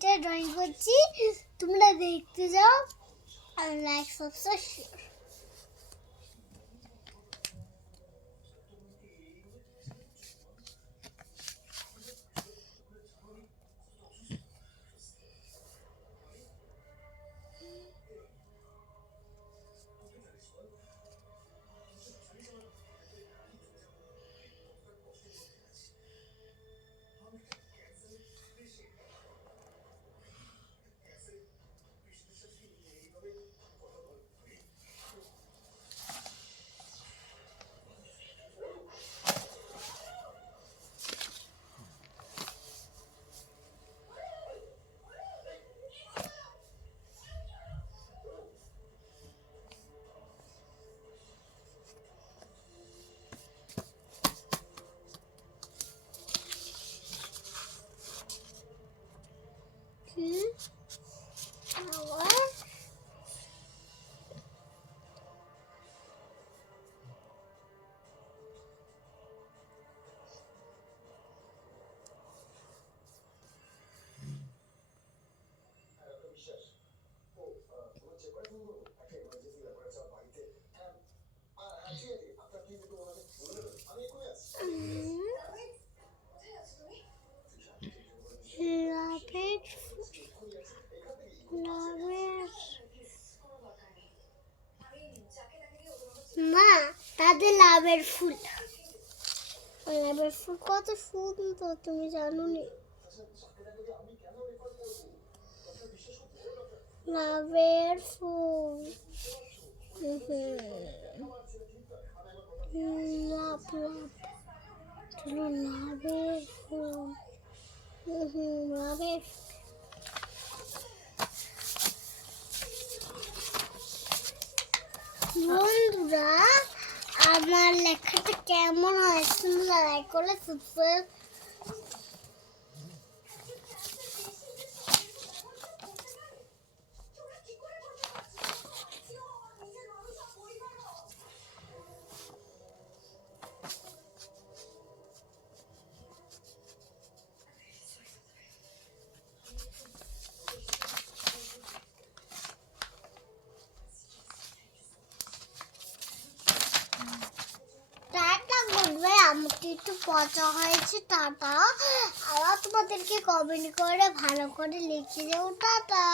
Drawing করছি, তোমরা দেখতে যাও আর লাইক সাবস্ক্রাইব শেয়ার। মা, তাদের লাভের ফুল কত সুন্দর, তুমি জানো নি? লাভের ফুল, লাভ লাভের ফুল, লাভের বন্ধুরা, আমার লেখাটা কেমন হয় তোমরা লাইক করলে সাবস্ক্রাইব। আমাকে একটু পচা হয়েছে, টাটা। আবার তোমাদেরকে কমেন্ট করে ভালো করে লিখে দেবো, টাটা।